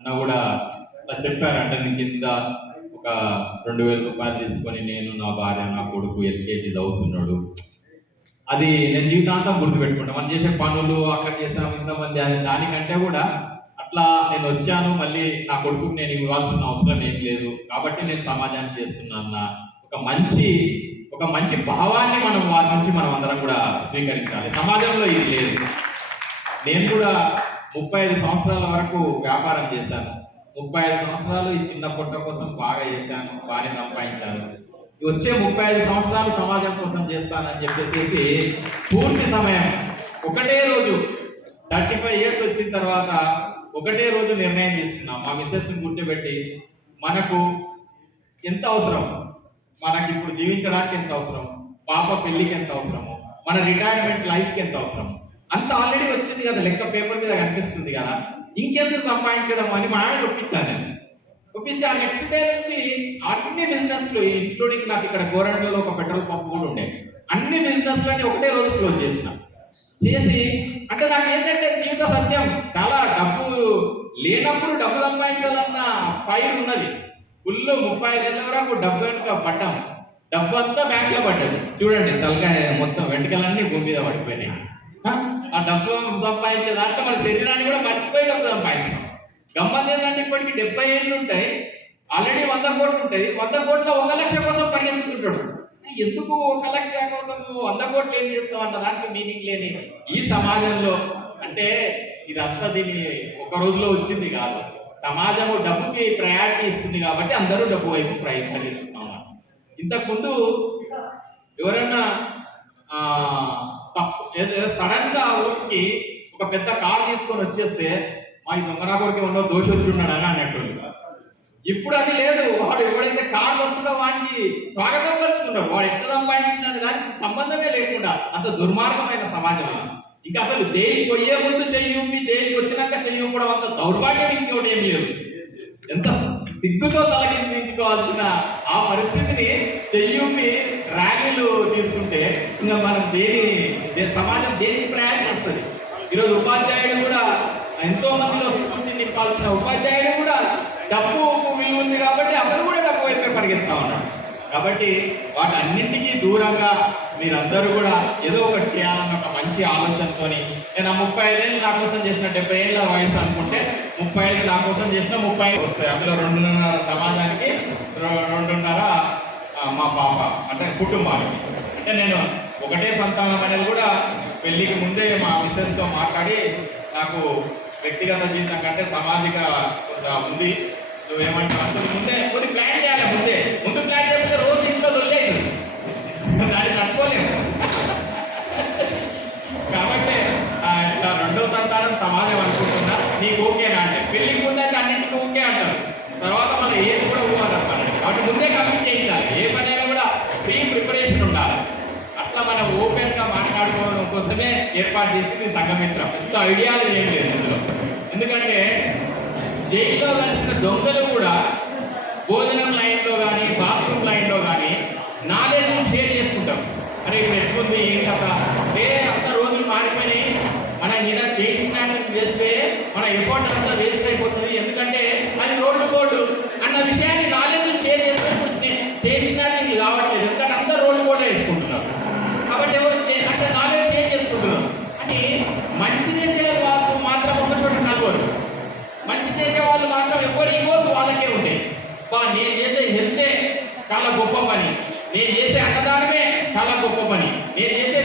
అన్న కూడా అట్లా చెప్పారంటే నీకు కింద ఒక 2000 రూపాయలు తీసుకొని నేను నా భార్య నా కొడుకు ఎల్కేజీ చదువుతున్నాడు. అది నేను జీవితాంతం గుర్తుపెట్టుకుంటా. మనం చేసే పనులు అక్కడ చేసాం ఇంతమంది అని దానికంటే కూడా అట్లా నేను వచ్చాను, మళ్ళీ నా కొడుకుకి నేను ఇవ్వాల్సిన అవసరం ఏం లేదు కాబట్టి నేను సమాజానికి చేస్తున్నా అన్న ఒక మంచి భావాన్ని మనం వారి నుంచి మనం అందరం కూడా స్వీకరించాలి. సమాజంలో ఇది లేదు. నేను కూడా 35 సంవత్సరాల వరకు వ్యాపారం చేశాను. 35 సంవత్సరాలు ఈ చిన్న పొట్ట కోసం బాగా చేశాను, బాగా సంపాదించాను. వచ్చే 35 సంవత్సరాలు సమాజం కోసం చేస్తానని చెప్పేసి పూర్తి సమయం ఒకటే రోజు 35 ఇయర్స్ వచ్చిన తర్వాత ఒకటే రోజు నిర్ణయం తీసుకున్నాం. మా మిస్సెస్ని కూర్చోబెట్టి మనకు ఎంత అవసరం, మనకి ఇప్పుడు జీవించడానికి ఎంత అవసరం, పాప పెళ్లికి ఎంత అవసరము, మన రిటైర్మెంట్ లైఫ్కి ఎంత అవసరం, అంత ఆల్రెడీ వచ్చింది కదా, లెక్క పేపర్ మీద కనిపిస్తుంది కదా, ఇంకెందుకు సంపాదించడం అని మా ఆయన ఒప్పించాను. నెక్స్ట్ డే నుంచి అన్ని బిజినెస్లు ఇంక్లూడింగ్ నాకు ఇక్కడ గోరంట్లలో ఒక పెట్రోల్ పంప్ కూడా ఉండేది. అన్ని బిజినెస్లన్నీ ఒకటే రోజు క్లోజ్ చేసి అంటే నాకు ఏంటంటే జీవిత సత్యం, చాలా డబ్బు లేనప్పుడు డబ్బు సంపాదించాలన్న ఫైర్ ఉన్నది. ఫుల్ 35 ఏళ్ళ వరకు డబ్బు వెనుక పడ్డాం. డబ్బు అంతా బ్యాంక్ లో పడ్డది. చూడండి తలకాయ మొత్తం వెంటకలన్నీ భూమి మీద పడిపోయినాయి. ఆ డబ్బు సంపాదించే దాంట్లో మన శరీరాన్ని కూడా మర్చిపోయి డబ్బు సంపాదిస్తాం. గమ్మత్ ఏంటంటే ఇప్పటికి 70 ఏళ్ళు ఉంటాయి, ఆల్రెడీ 100 కోట్లు ఉంటాయి. 100 కోట్ల 1 లక్ష కోసం పరిగెత్తుకుంటాడు. ఎందుకు 1 లక్ష కోసం 100 కోట్లు ఏం చేస్తాం అన్న దానికి మీనింగ్ లేని ఈ సమాజంలో అంటే ఇదంతా దీని ఒక రోజులో వచ్చింది కాదు. సమాజము డబ్బుకి ప్రయారిటీ ఇస్తుంది కాబట్టి అందరూ డబ్బు వైపు పరిగెత్తుతున్నాం. ఇంతకుముందు ఎవరైనా సడన్ గా ఊరికి ఒక పెద్ద కార్ తీసుకొని వచ్చేస్తే మా ఈ దొంగనా కొడుకు ఉండో దోషి వచ్చి ఉన్నాడు అని అన్నట్టు. ఇప్పుడు అది లేదు. వాడు ఎవడైతే కార్లు వస్తుందో వాడికి స్వాగతం పలుకుతున్నాడు. వాడు ఎట్లా సంపాదించిన దానికి సంబంధమే లేకుండా అంత దుర్మార్గమైన సమాజం. ఇంకా అసలు జైలుకి పోయే ముందు చెయ్యి ఊపి, జైలుకి వచ్చినాక చెయ్యి ఊపడం అంత దౌర్భాగ్యం ఇంకోటి ఏం లేదు. ఎంత సిగ్గుతో తలకించుకోవాల్సిన ఆ పరిస్థితిని చెయ్యూపి ర్యాలీలు తీసుకుంటే ఇంకా మనం సమాజం దేనికి ప్రయాణం వస్తుంది. ఈరోజు ఉపాధ్యాయుడు కూడా ఎంతో మందిలో స్ఫూర్తి నింపాల్సిన ఉపాధ్యాయుడు కూడా డబ్బు విలువ ఉంది కాబట్టి అతను కూడా డబ్బు వైపే పరిగెత్తా ఉన్నాడు. కాబట్టి వాటన్నింటికీ దూరంగా మీరందరూ కూడా ఏదో ఒకటి చేయాలన్న ఒక మంచి ఆలోచనతో నేను 35 ఏళ్ళు నా కోసం చేసిన 70 ఏళ్ళ వయసు అనుకుంటే 35 నా కోసం చేసిన 30 వస్తాయి. అందులో 2.5 సమాజానికి, 2.5 మా పాప అంటే కుటుంబానికి. అంటే నేను ఒకటే సంతానం అనేది కూడా పెళ్ళికి ముందే మా మిస్సెస్తో మాట్లాడి నాకు వ్యక్తిగత జీవితం కంటే సామాజిక కొంత ఉంది, నువ్వు ఏమంటావు అంత ముందే కొన్ని ప్లాన్ చేయాలి. ముందు ప్లాన్ చేయకపోతే రోజు ఇంట్లో లేదు, దాన్ని తట్టుకోలేము. కాబట్టి ఇట్లా 2వ సంతానం సమాజం అనుకుంటున్నా. నీకు ఓకేనా అంటే పెళ్లికి ముందంటే అన్నింటికి ఓకే అంటారు, తర్వాత మళ్ళీ ఏది కూడా ఊహాలంటారు. కాబట్టి ముందే కమిట్ చేయించాలి. ఏ పనైనా కూడా ప్రిపరేషన్ ఉండాలి. అట్లా మనం ఓపెన్గా మాట్లాడుకోవడం కోసమే ఏర్పాటు చేసింది సంఘమిత్రం. ఇంత ఐడియాలు ఏం లేదు ఇందులో. ఎందుకంటే జైల్లో కలిసిన దొంగలు కూడా భోజనం లైన్లో కానీ బాత్రూమ్ లైన్లో కానీ నాలెడ్జ్ షేర్ చేసుకుంటాం. అరే ఇప్పుడు ఎట్లుంది ఏం కదా అంటే అంత రోజులు మారిపోయి మనం ఇలా చేయించడానికి చేస్తే మన ఎఫర్ట్ అంతా వేస్ట్ అయిపోతుంది. ఎందుకంటే అది రోడ్డు కోడ్ అన్న విషయాన్ని నాలెడ్జ్ షేర్ చేసుకొని చేయించడానికి కావట్లేదు. ఎందుకంటే అంతా రోడ్డు కోడ్ వేసుకుంటున్నారు. కాబట్టి ఎవరు అంటే నాలెడ్జ్ షేర్ చేసుకుంటున్నారు. అని మంచి చేసే వాళ్ళు మాత్రం ఒక చోట కలవరు. మంచి చేసే వాళ్ళు మాత్రం ఎవరి ఈగోస్ వాళ్ళకే ఉంటాయి. నేను చేసే హెల్తే చాలా గొప్ప పని, నేను చేసే అన్నదానమే చాలా గొప్ప పని, నేను చేసే